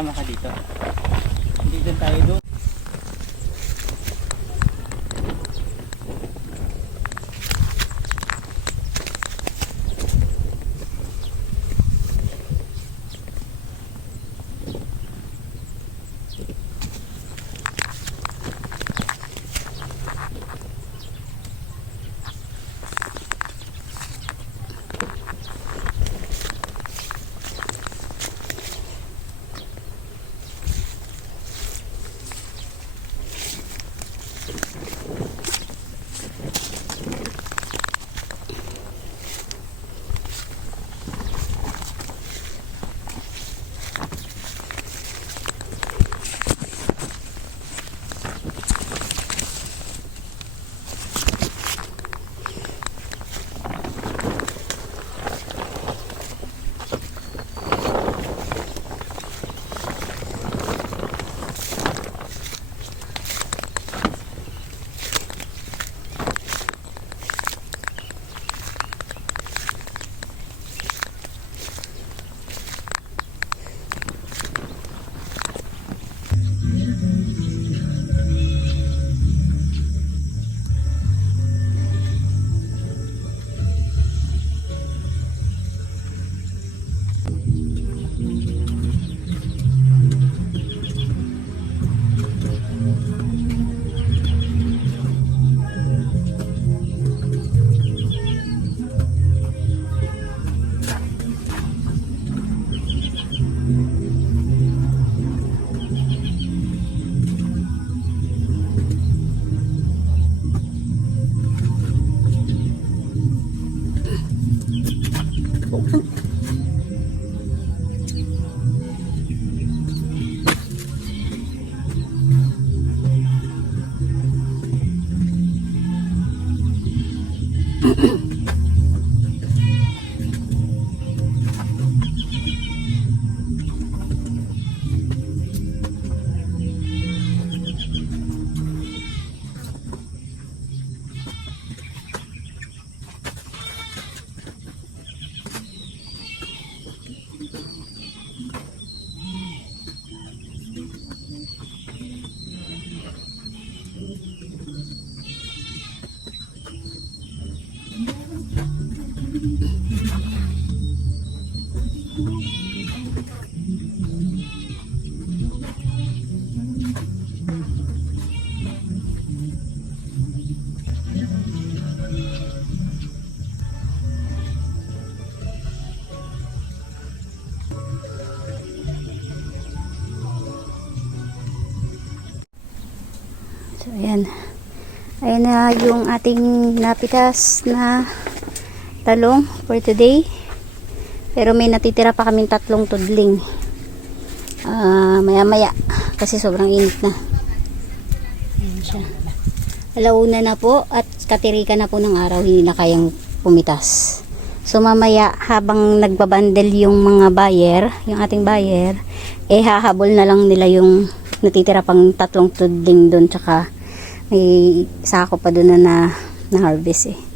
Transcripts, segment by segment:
Sama ka dito. Dito tayo doon. So, ayan. Ayan na yung ating napitas na talong for today. Pero may natitira pa kaming tatlong tudling. Ah, maya maya. Kasi sobrang init na. Ayan siya. Alauna na po at katirika na po ng araw. Hindi na kayang pumitas. So mamaya habang nagbabandel yung mga buyer, yung ating buyer, eh hahabol na lang nila yung natitira pang tatlong tudling doon tsaka may sako pa doon na, na na harvest eh.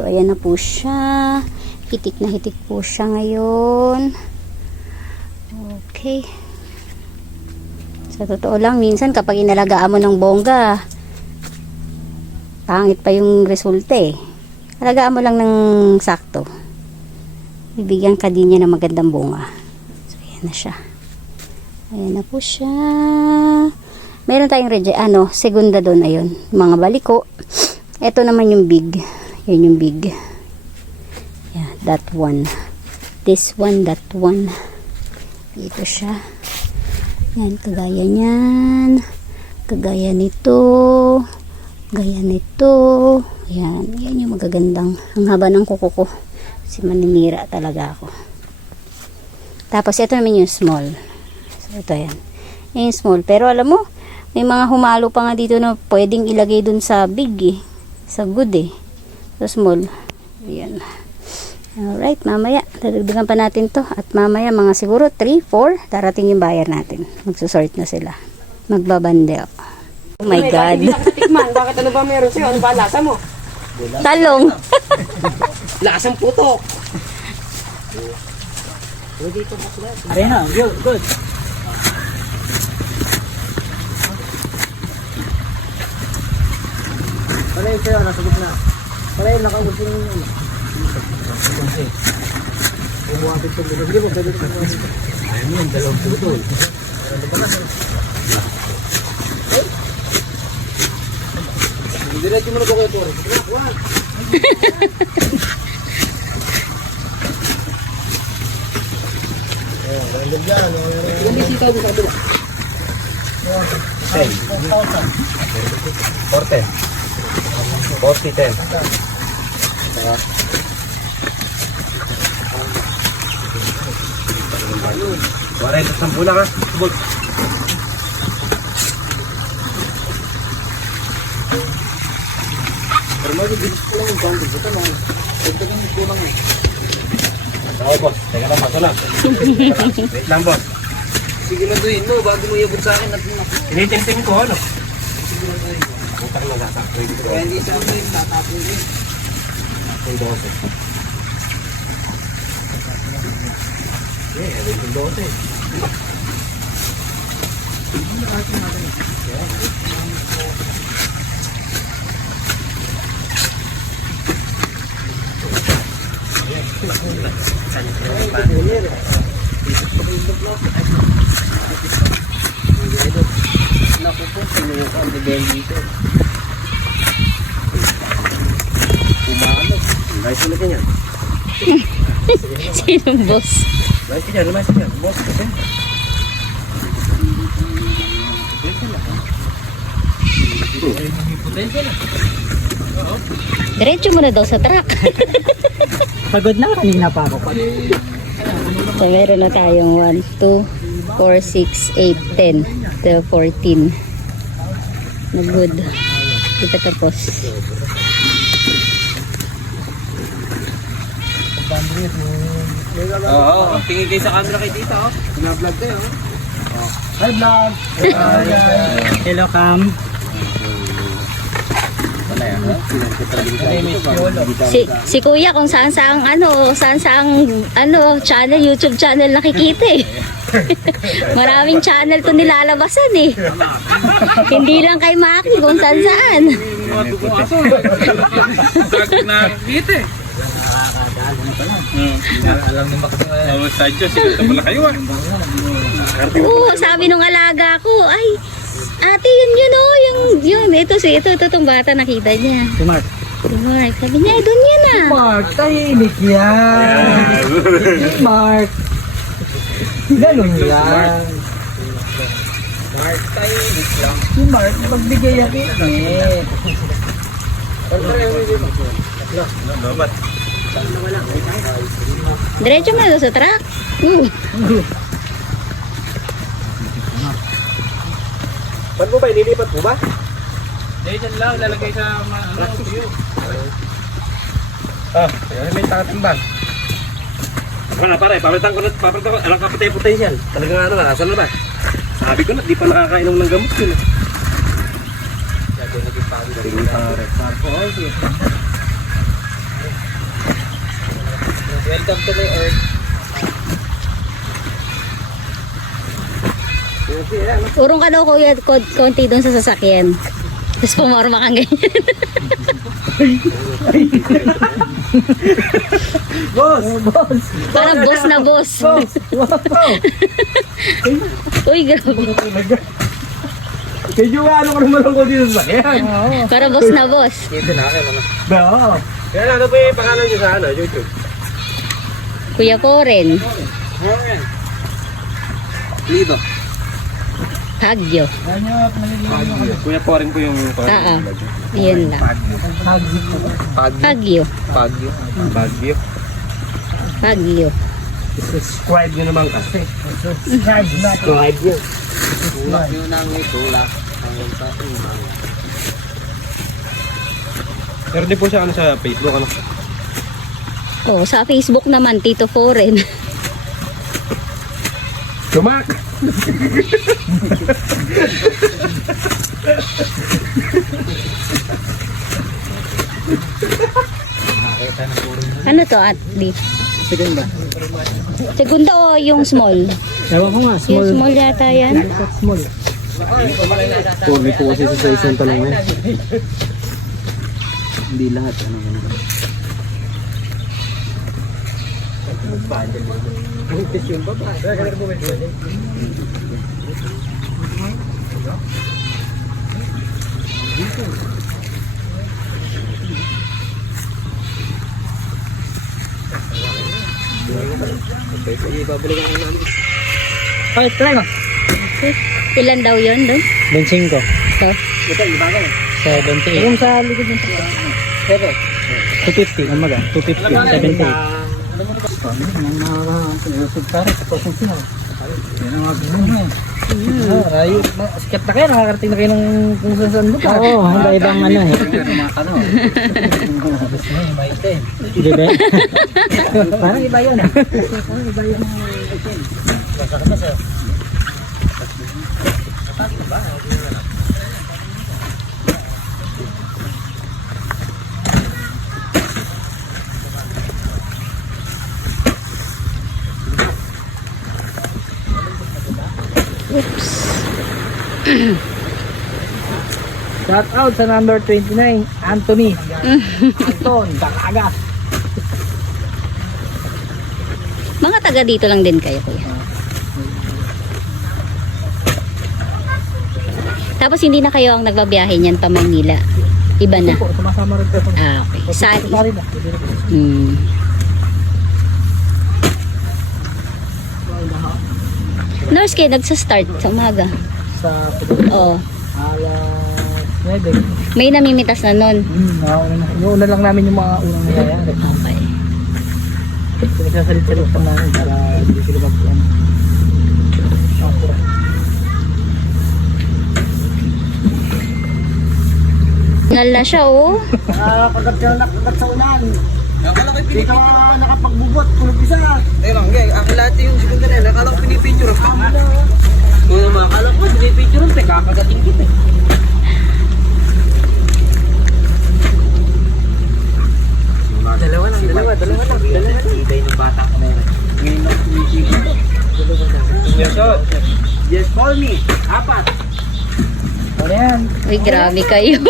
So ayan na po siya. Hitik na hitik po siya ngayon. Okay. Sa totoo lang, minsan kapag inalagaan mo ng bongga, pangit pa yung resulta eh. Alagaan mo lang ng sakto. Bibigyan ka din niya ng magandang bunga. So, ayan na siya. Ayan na po siya. Meron tayong reject, ano, segunda doon, ayun. Mga baliko. Ito naman yung big. Yun yung big. Yeah, that one. This one, that one. Dito siya. Yan, kagaya niyan. Kagaya nito. Gaya nito. Yan, yan yung magagandang. Ang haba ng kuko ko. Kasi maninira talaga ako. Tapos, ito naman yung small. So, ito yan. Yan yung small. Pero alam mo, may mga humalo pa nga dito na pwedeng ilagay dun sa big eh. Sa good eh sa small. Ayan. Alright, mamaya, dadagdagan pa natin to. At mamaya, mga siguro 3, 4, darating yung buyer natin. Magsusort na sila. Magbabandel. Oh my God. Bakit ano ba meron sa'yo? Ano ba lasa mo? Talong. Lasang putok. Arena, good, good. Palayin sa'yo, nasa gitna. Pala yun, nakaubos yung yun. Umuwapit sa mga. Sige mo, pwede ko. Ayun yun, dalawang putol. Diretso mo na ba kayo, Tore? Wag! Ilang bisita mo sa kabila? Ten. Forte. Forty, ten. Waray, sampu na ka. Subol. Pero may bilis ko lang yung bandage. Ito lang. Ito lang yung kulang eh. Oo, boss. Teka lang, maso lang. Wait lang, boss. Doon mo, bago mo iabot sa akin at naku. Tinitintin ko, ano? Utang na latak. Kaya hindi sa akin, tatapon din. Ang dose. Eh, alam yung dose. Naku po, sinuka ang bigay dito. Umano. Guys, ulit yan. Sinong boss? Guys, yan. Lumayas ka yan. Boss, kasi. Diretso mo na daw sa truck. Pagod na, kanina pa ako. So, meron na tayong 1, 2, 4, 6, 8, 10, 12, 14. Na good. Di pa tapos. Oo, tingin kayo sa camera kay tita, oh. Binablog kayo, oh. Hi vlog! Hello Cam. Si, si Kuya kung saan saang ano, saan saang ano, channel, YouTube channel nakikita eh. Maraming channel to nilalabasan eh. Hindi lang kay Maki kung saan saan. Nakakita eh. Alam ni Max na oh, side ko, sikat na pala kayo ah. Oo, sabi nung alaga ko, ay, ate yun yun oh, yung, yun, ito si, ito, ito, itong bata nakita niya. Si Mark. Si Mark, sabi niya, eh, doon yun ah. Mark, tahimik yan. Si Mark. Ganun lang. Mark, tahimik lang. Si Mark, magbigay yan eh. Dapat. Diretso mo na sa truck. Hmm. Ba't mo ba? Inilipat mo ba? Dahil dyan lang, lalagay sa mga ano, tuyo. Ah, may tatimbang. Ako na pare, papalitan ko na, papalitan ko, alam ka patay potential. Talaga nga ano, nasa na ba? Sabi ko na, di pa nakakainom ng gamot yun. eh. Tingin pare. Welcome to my earth. Urong ka daw kuya, ko- konti doon sa sasakyan. Tapos pumarma kang ganyan. Boss! Boss! Parang boss na boss. Boss! Wow! Uy, grabe. Medyo nga ano ko naman ako dito sa sakyan. Para boss na boss. Ito na akin, ano? Oo. Kaya ano ba yung pangalan niyo sa ano, YouTube? Kuya Poren. Lido. Hagyo. Kuya po rin po yung Oo. Yun lang. Hagyo. Bagyo. Bagyo. Hagyo. Subscribe nyo naman kasi. Subscribe na. Subscribe nyo. Yun ang itula. Ang sa imang. Pero di po siya ano sa Facebook, ano? Oh, sa Facebook naman, Tito Foren. Tumak! Ano to, Atli? Segunda. Segunda o yung small? Ewan ko nga, Yung small yata yan. Small. Pogi po kasi sa isang tanong yan. Hindi lahat. Ano, ano. Ang pis yung baba. Ibabalik ako namin. Bakit try mo? Ilan daw yun doon? 25. So, Ito, iba ka eh. 78. Yung sa likod ng 250. Ang maga. 250. 78. Ah, rayo. Sikat na kayo, nakakarating na kayo ng kung saan saan lugar. Oo, iba ibang ano eh. Hindi ba? Parang iba yun. Parang iba yun. oops. Shout out sa number 29, Anthony. Anton, Dalaga. Mga taga dito lang din kayo, kuya. Tapos hindi na kayo ang nagbabiyahe niyan pa Manila. Iba na. Po, sumasama rin kayo. Ah, okay. Na. Hmm. Nurse kayo nagsa-start sa umaga. Sa Oo. alas 9. May namimitas na nun. Hmm, nauna na. Inuuna lang namin yung mga unang nangyayari. Okay. Pinagsasalit-salit lang namin para hindi sila mag. Ako. Ngal na siya, oh. Nakakagat ka nakagat sa unan. Hindi ka nakapagbubot. Kulog isa. Eh lang, gay, ang lahat yung segundo na ko pinipicture ka. Kung naman, akala ko pinipicture ka, kakagating kita. Dalawa lang, dalawa, dalawa lang, dalawa lang. Ibay ng bata ko na yun. Ngayon lang pinipicture. Dalawa lang. Yes. Yes, call me. Apat. Ano yan? Uy, grabe kayo.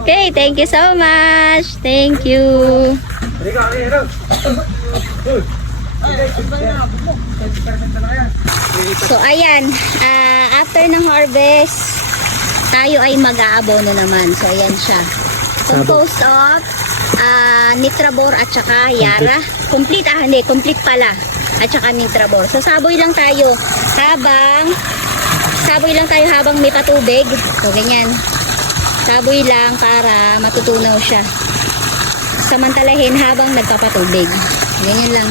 okay, thank you so much. Thank you. So, ayan. ah, after ng harvest, tayo ay mag-aabono naman. So, ayan siya. Composed of ah, Nitrabor at saka Yara. Complete, ah, hindi. Complete pala. At saka Nitrabor. So, saboy lang tayo habang saboy lang tayo habang may patubig. So, ganyan. Saboy lang para matutunaw siya. Samantalahin habang nagpapatubig. Ganyan lang.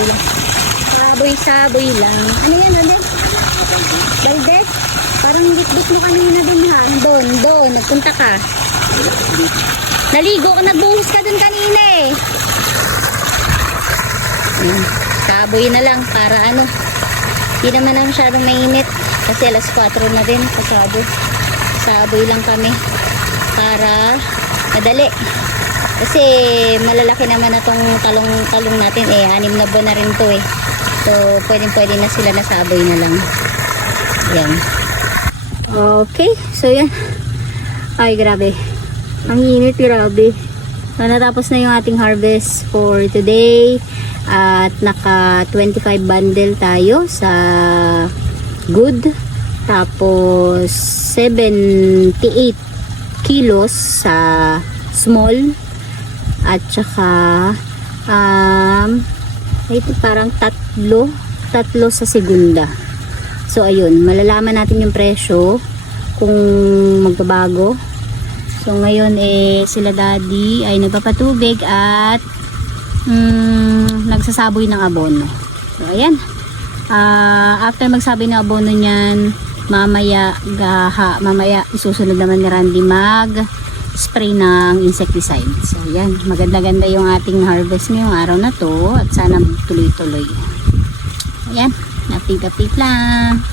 Saboy lang. Saboy, saboy lang. Ano yan, Rode? Baldes? Parang bit-bit mo kanina dun ha. Doon, doon. Nagpunta ka. Naligo ka, nagbuhos ka dun kanina eh. Yan. Saboy na lang para ano. Hindi naman na masyadong mainit. Kasi alas 4 na din. Pasaboy. Saboy lang kami. Para madali. Kasi malalaki naman na talong-talong natin eh. Anim na buwan na rin to eh. So, pwedeng-pwede na sila nasaboy na lang. Yan. Okay. So, yan. Ay, grabe. Ang init, grabe. So, natapos na yung ating harvest for today. At naka 25 bundle tayo sa good. Tapos 78 kilos sa small. At saka um, ito parang tatlo. Tatlo sa segunda. So ayun, malalaman natin yung presyo kung magbabago. So ngayon eh sila daddy ay nagpapatubig at mm, nagsasaboy ng abono. So ayan. Ah, after magsaboy ng abono niyan, mamaya gaha, mamaya isusunod naman ni Randy mag spray ng insecticide. So ayan, maganda-ganda yung ating harvest ngayong araw na to at sana tuloy-tuloy. Ayan, update-update lang.